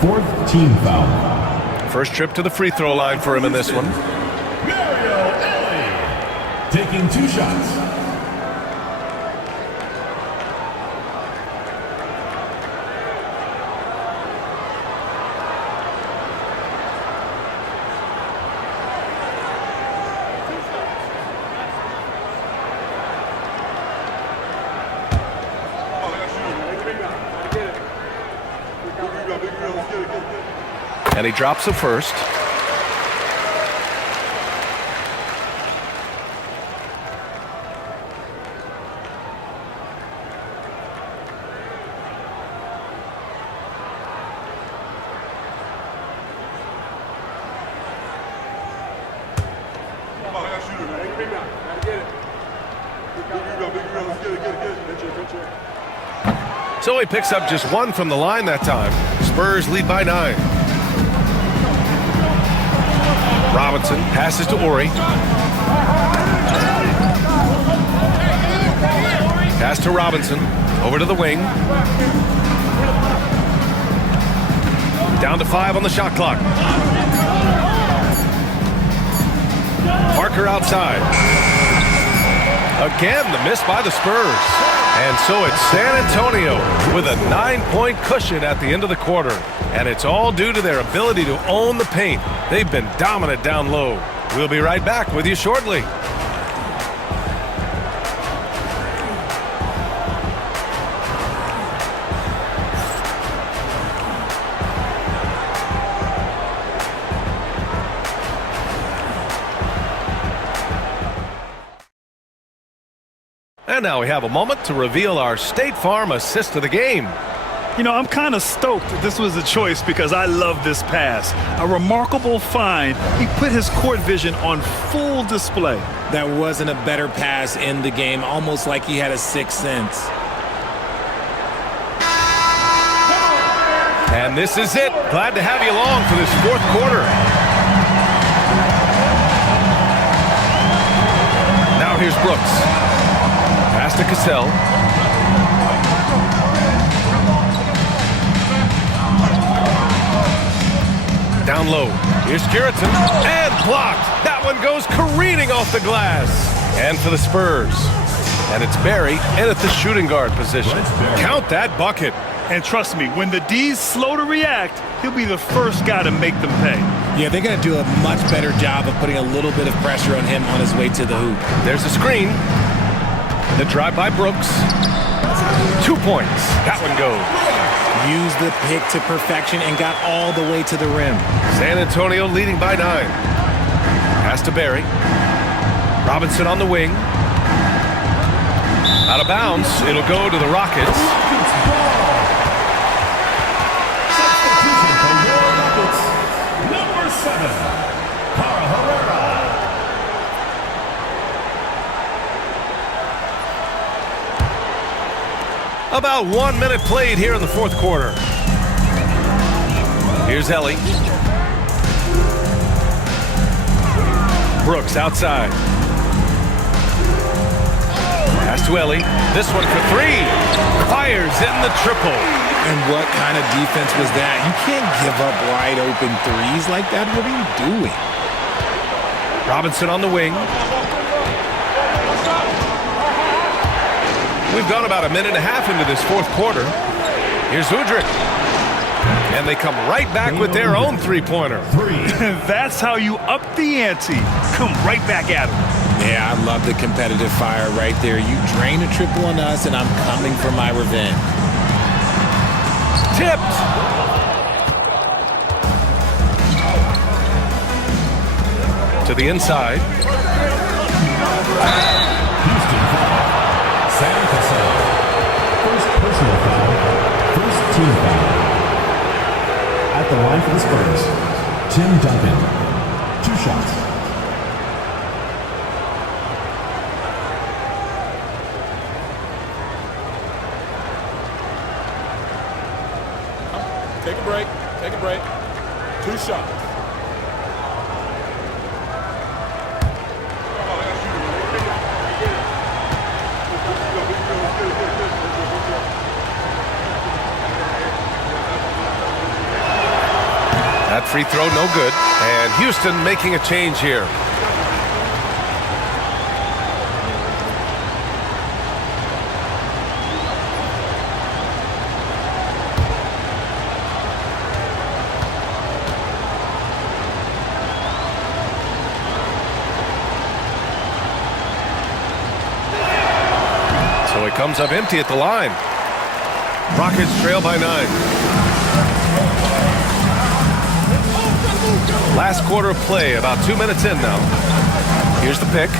4th team foul. First trip to the free throw line for him in this one. Taking 2 shots. And he drops the first. So he picks up just 1 from the line that time. Spurs lead by 9. Robinson passes to Ori. Pass to Robinson. Over to the wing. Down to 5 on the shot clock. Parker outside. Again, the miss by the Spurs. And so it's San Antonio with a 9-point cushion at the end of the quarter. And it's all due to their ability to own the paint. They've been dominant down low. We'll be right back with you shortly. And now we have a moment to reveal our State Farm assist of the game. You know, I'm kind of stoked this was a choice because I love this pass. A remarkable find. He put his court vision on full display. That wasn't a better pass in the game, almost like he had a sixth sense. And this is it. Glad to have you along for this fourth quarter. Now here's Brooks. Pass to Cassell. Down low. Here's Curitan. And blocked. That one goes careening off the glass. And for the Spurs. And it's Barry in at the shooting guard position. Count that bucket. And trust me, when the D's slow to react, he'll be the first guy to make them pay. Yeah, they're going to do a much better job of putting a little bit of pressure on him on his way to the hoop. There's a screen. The drive by Brooks. 2 points. That one goes. Used the pick to perfection and got all the way to the rim. San Antonio leading by 9. Pass to Barry. Robinson on the wing. Out of bounds. It'll go to the Rockets. Substitution for your Rockets, number 7, Carl Herrera. About 1 minute played here in the fourth quarter. Here's Ellie. Brooks outside. Pass to Ellie. This one for 3. Fires in the triple. And what kind of defense was that? You can't give up wide open threes like that. What are you doing? Robinson on the wing. We've gone about a minute and a half into this fourth quarter. Here's Udrih. And they come right back with their own three-pointer. That's how you up the ante. Come right back at him. Yeah, I love the competitive fire right there. You drain a triple on us, and I'm coming for my revenge. Tipped. To the inside. Sam Cassell. First personal foul. First team foul. At the line for the Spurs, Tim Duncan. 2 shots. Take a break. Take a break. 2 shots. That free throw no good. And Houston making a change here. So it comes up empty at the line. Rockets trail by 9. Last quarter of play, about 2 minutes in now. Here's the pick.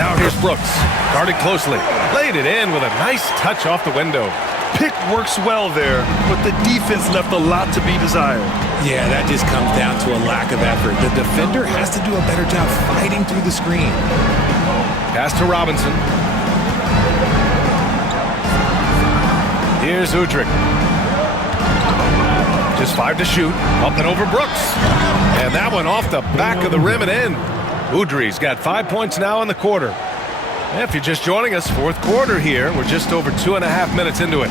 Now here's Brooks. Guarded closely. Laid it in with a nice touch off the window. Pick works well there, but the defense left a lot to be desired. Yeah, that just comes down to a lack of effort. The defender has to do a better job fighting through the screen. Pass to Robinson. Here's Udrih. Just 5 to shoot. Up and over Brooks. And that one off the back of the rim and in. Udrih's got 5 points now in the quarter. And if you're just joining us, fourth quarter here. We're just over 2.5 minutes into it.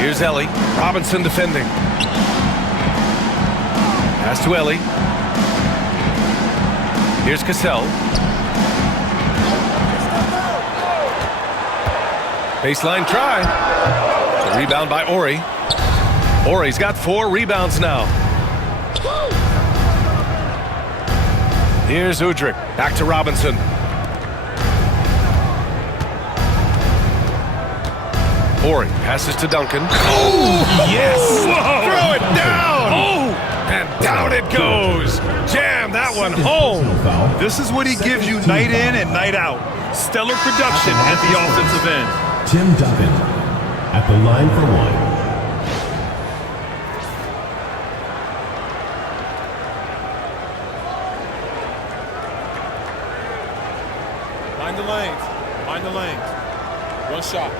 Here's Ellie. Robinson defending. Pass to Ellie. Here's Cassell. Baseline try. The rebound by Ori. Ori's got 4 rebounds now. Here's Udrih. Back to Robinson. Ori passes to Duncan. Oh, yes! Whoa. Throw it down! Oh! And down it goes. Jam that one home. This is what he gives you night in and night out. Stellar production at the offensive end. Tim Duncan at the line for 1. Mind the lanes. Mind the lanes. One shot.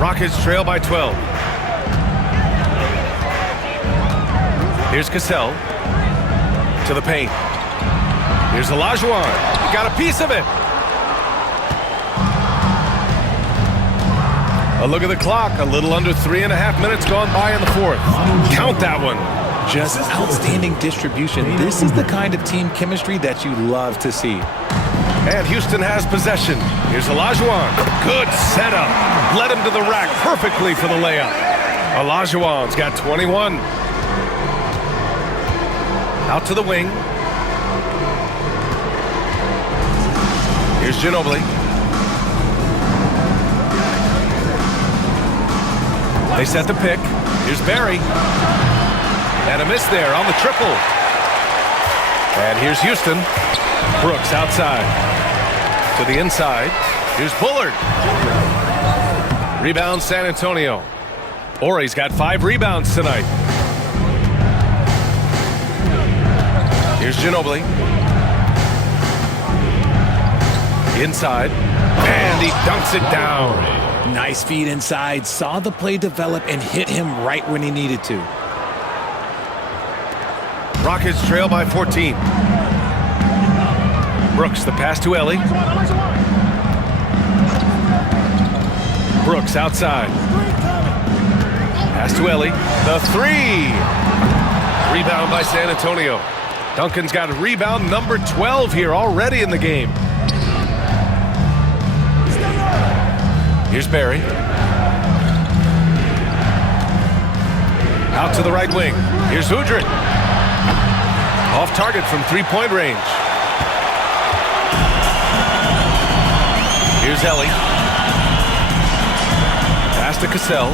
Rockets trail by 12. Here's Cassell to the paint. Here's Olajuwon. Got a piece of it. A look at the clock. A little under 3.5 minutes gone by in the 4th. Count that one. Just outstanding distribution. This is the kind of team chemistry that you love to see. And Houston has possession. Here's Olajuwon. Good setup. Led him to the rack perfectly for the layup. Olajuwon's got 21. Out to the wing. Here's Ginobili. They set the pick. Here's Barry. And a miss there on the triple. And here's Houston. Brooks outside. To the inside. Here's Bullard. Rebound San Antonio. Ori's got 5 rebounds tonight. Here's Ginobili. Inside. And he dunks it down. Nice feed inside. Saw the play develop and hit him right when he needed to. Rockets trail by 14. Brooks, the pass to Ellie. Brooks outside. Pass to Ellie. The 3. Rebound by San Antonio. Duncan's got rebound number 12 here already in the game. Here's Barry. Out to the right wing. Here's Udrih. Off target from 3-point range. Here's Ellie. Pass to Cassell.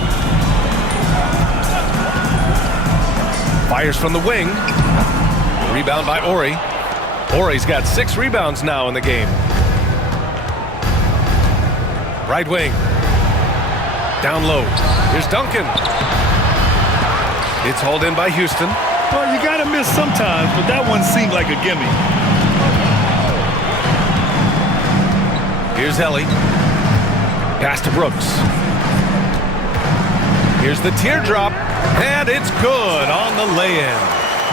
Fires from the wing. Rebound by Ori. Ori's got 6 rebounds now in the game. Right wing. Down low. Here's Duncan. It's hauled in by Houston. Well, you got to miss sometimes, but that one seemed like a gimme. Here's Ellie. Pass to Brooks. Here's the teardrop, and it's good on the lay-in.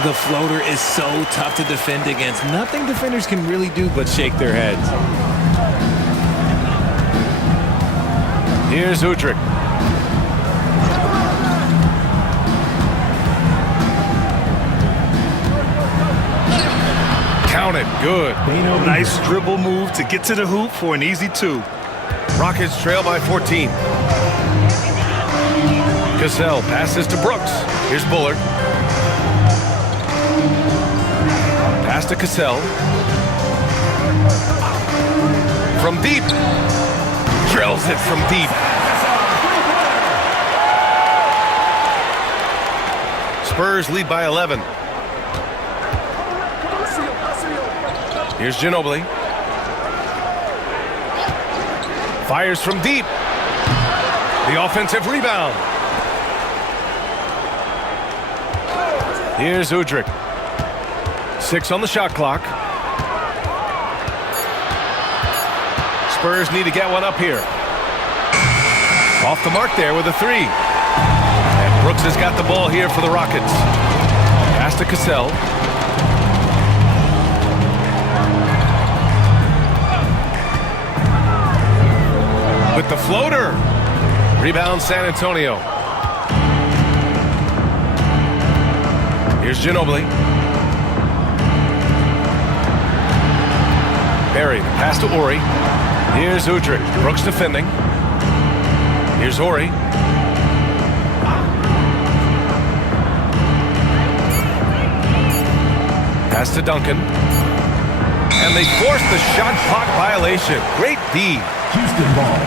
The floater is so tough to defend against. Nothing defenders can really do but shake their heads. Here's Udrih. Count it. Good. Nice dribble move to get to the hoop for an easy 2. Rockets trail by 14. Cassell passes to Brooks. Here's Bullard. Pass to Cassell. From deep. Drills it from deep. Spurs lead by 11. Here's Ginobili. Fires from deep. The offensive rebound. Here's Udrih. 6 on the shot clock. Spurs need to get one up here. Off the mark there with a 3. And Brooks has got the ball here for the Rockets. Pass to Cassell. with the floater. Rebound San Antonio. Here's Ginobili. Barry, pass to Ori. Here's Udrih. Brooks defending. Here's Ori. Pass to Duncan. And they force the shot clock violation. Great D. Houston ball.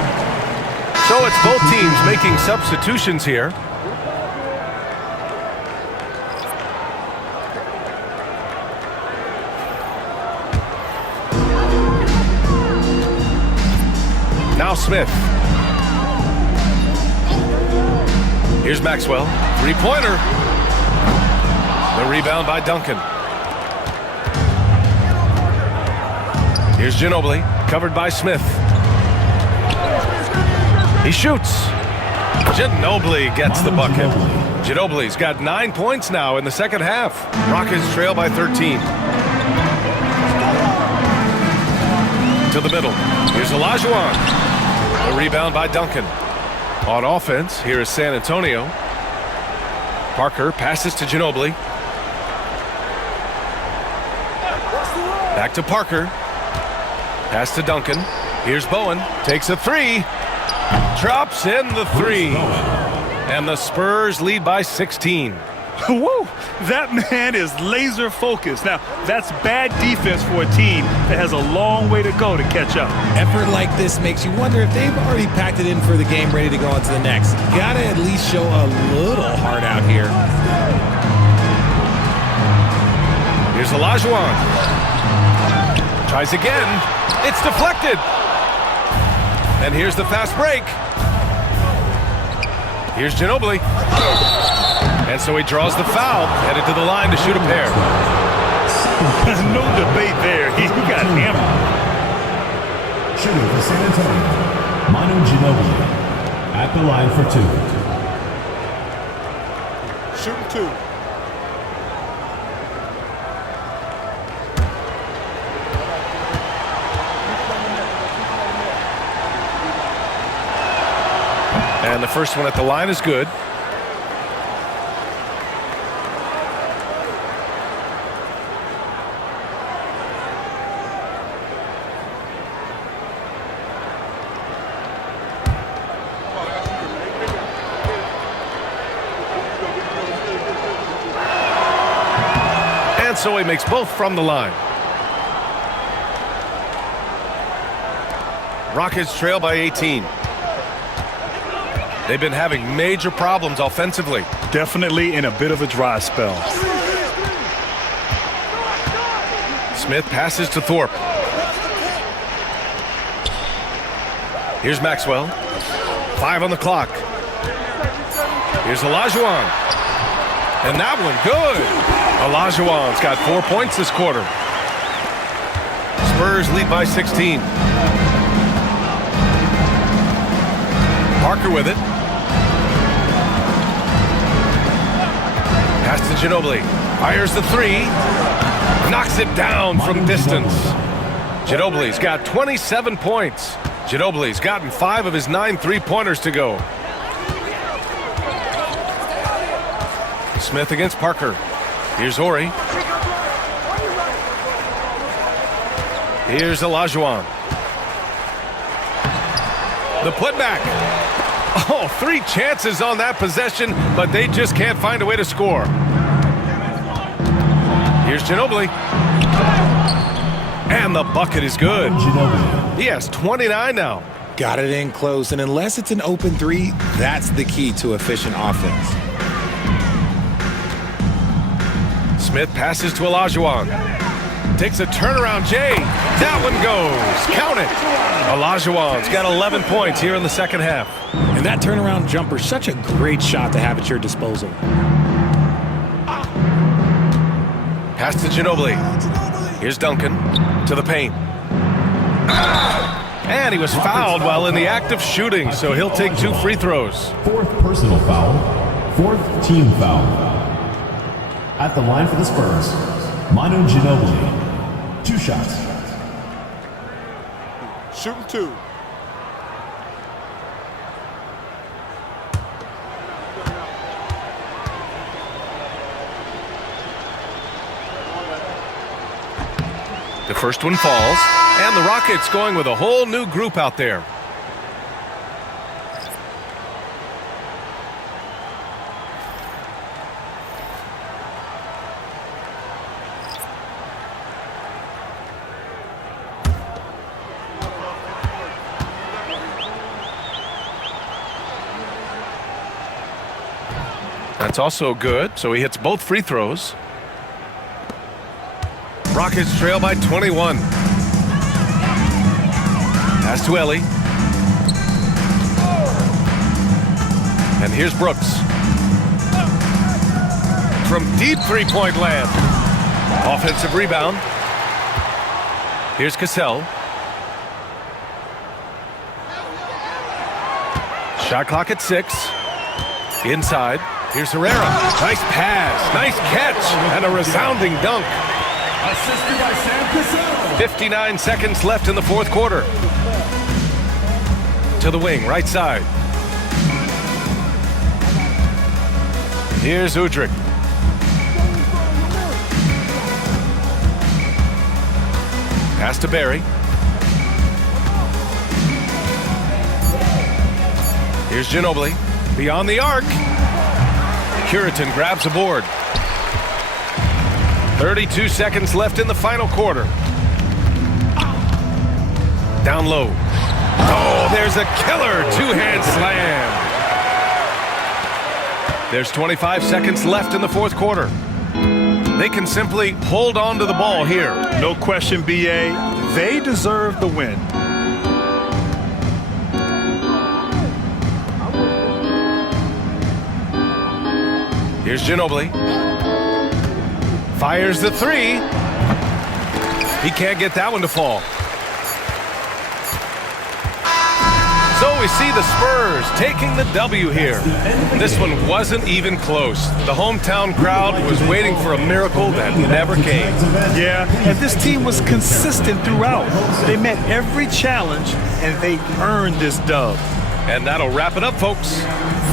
So it's both teams making substitutions here. Now Smith. Here's Maxwell. Three-pointer. The rebound by Duncan. Here's Ginobili, covered by Smith. He shoots. Ginobili gets the bucket. Ginobili's got 9 points now in the second half. Rockets trail by 13. To the middle. Here's Olajuwon. The rebound by Duncan. On offense, here is San Antonio. Parker passes to Ginobili. Back to Parker. Pass to Duncan. Here's Bowen. Takes a three. Drops in the three. And the Spurs lead by 16. Whoa, that man is laser focused. Now, that's bad defense for a team that has a long way to go to catch up. Effort like this makes you wonder if they've already packed it in for the game, ready to go on to the next. Gotta at least show a little heart out here. Here's Olajuwon. Tries again. It's deflected. And here's the fast break. Here's Ginobili. And so he draws the foul, headed to the line to shoot a pair. No debate there. He got hammered. Shooting for San Antonio, Manu Ginobili at the line for two. Shooting two. And the first one at the line is good. And so he makes both from the line. Rockets trail by 18. They've been having major problems offensively. Definitely in a bit of a dry spell. Smith passes to Thorpe. Here's Maxwell. 5 on the clock. Here's Olajuwon. And that one good. Olajuwon's got 4 points this quarter. Spurs lead by 16. Parker with it. Pass to Ginobili. Fires the three. Knocks it down from distance. Ginobili's got 27 points. Ginobili's gotten 5 of his 9 three-pointers to go. Smith against Parker. Here's Ori. Here's Olajuwon. The putback. Oh, 3 chances on that possession, but they just can't find a way to score. Here's Ginobili. And the bucket is good. He has 29 now. Got it in close, and unless it's an open three, that's the key to efficient offense. Smith passes to Olajuwon. Takes a turnaround, Jay. That one goes. Count it. Olajuwon's got 11 points here in the second half. And that turnaround jumper, such a great shot to have at your disposal. Pass to Ginobili. Here's Duncan to the paint. And he was fouled while in the act of shooting, so he'll take 2 free throws. 4th personal foul, 4th team foul. At the line for the Spurs, Manu Ginobili. 2 shots. Shooting two. The first one falls, and the Rockets going with a whole new group out there. That's also good, so he hits both free throws. Rockets trail by 21. Pass to Ellie. And here's Brooks. From deep three-point land. Offensive rebound. Here's Cassell. Shot clock at 6. Inside. Here's Herrera. Nice pass. Nice catch. And a resounding dunk. Assisted by Sam Cassell. 59 seconds left in the fourth quarter. To the wing, right side. Here's Udrih. Pass to Barry. Here's Ginobili. Beyond the arc. Curitan grabs a board. 32 seconds left in the final quarter. Down low. Oh, there's a killer two-hand slam. There's 25 seconds left in the fourth quarter. They can simply hold on to the ball here. No question, BA. They deserve the win. Here's Ginobili. Fires the three. He can't get that one to fall. So we see the Spurs taking the W here. This one wasn't even close. The hometown crowd was waiting for a miracle that never came. Yeah, and this team was consistent throughout. They met every challenge, and they earned this dub. And that'll wrap it up, folks.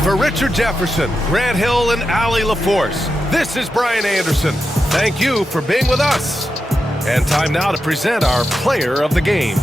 For Richard Jefferson, Grant Hill, and Allie LaForce, this is Brian Anderson. Thank you for being with us. And time now to present our player of the game.